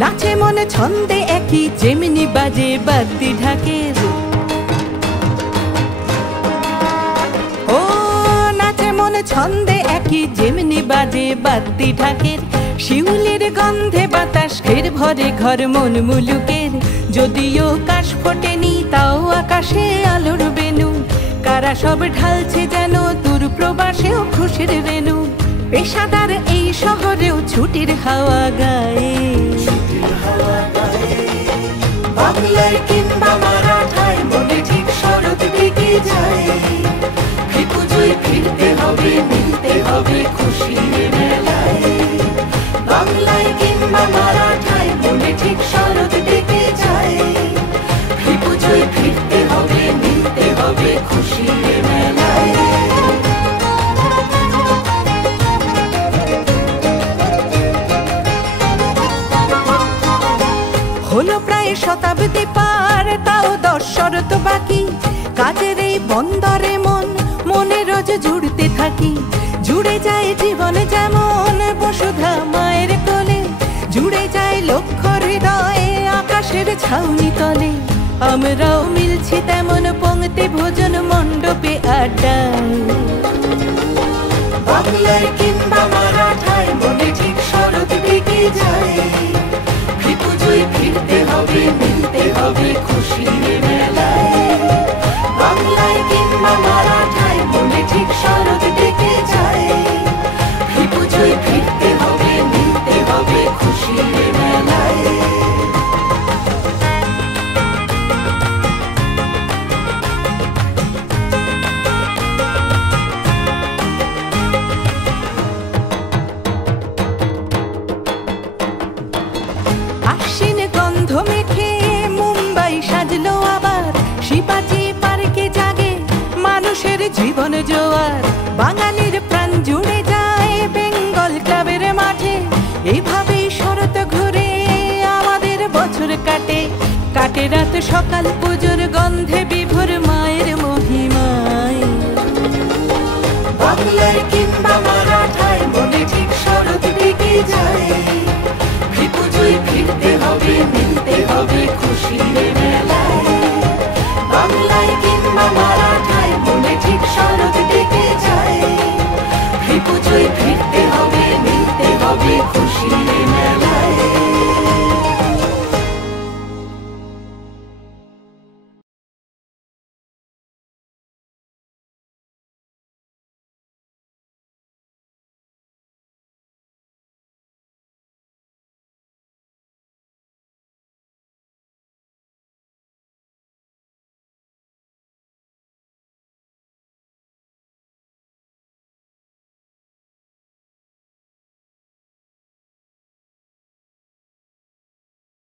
নাচে মনে ছন্দে একই যেমনি বাজে বাদ্যি ঢাকের। ও নাচে মনে ছন্দে একই যেমনি বাজে বাদ্যি ঢাকের। শিউলির গন্ধে বাতাস ঘের ভরে ঘর মন মুলুকের। যদিও কাশ ফোটেনি তাও আকাশে আলোর বেনু। কারা সব ঢালছে যেন দূর প্রবাসেও খুশির রেণু। পেশাদার এই শহরেও ছুটির হাওয়া গায়ে। বাংলায় কিংবা মারাঠায় মনে ঠিক শরৎ ডেকে যায়। পুজোয় ফিরতে হবে, মিলতে হবে খুশির মেলায়। বাংলায় কিংবা মারাঠায় মনে ঠিক শরৎ ডেকে যায়। পুজোয় ফিরতে হবে, মিলতে হবে খুশির মেলায়। হলো প্রায় শতাব্দী পার, তাও 10 শরৎ বাকি। কাজের এই বন্দরে মনে রোজ জুড়তে থাকি। জুড়ে যায় জীবন যেমন বসুধা মায়ের কোলে। জুড়ে যায় লক্ষ হৃদয়ে আকাশের ছাউনি তলে। আমরাও মিলছি তেমন পংক্তি ভোজন মণ্ডপে আড্ডায়। বাংলায় কিংবা মারাঠায় মনে ঠিক শরৎ ডেকে যায়। পুজোয় ফিরতে হবে, মিলতে হবে খুশির মেলায়। বাংলায় কিংবা মারাঠায় মনে ঠিক শরৎ ডেকে যায়। পুজোয় ফিরতে হবে, মিলতে হবে খুশির মেলায়। আশ্বিন গন্ধ মেখে মুম্বাই সাজলো আবার। শিবাজি পার্কে জাগে মানুষের জীবন জোয়ার। বাঙালির প্রাণ জুড়ে যায় বেঙ্গল ক্লাবের মাঠে। এইভাবেই শরৎ ঘুরে আমাদের বছর কাটে। কাটে রাত সকাল পুজোর গন্ধে বিভোর মায়ের মহিমায়। বাংলায়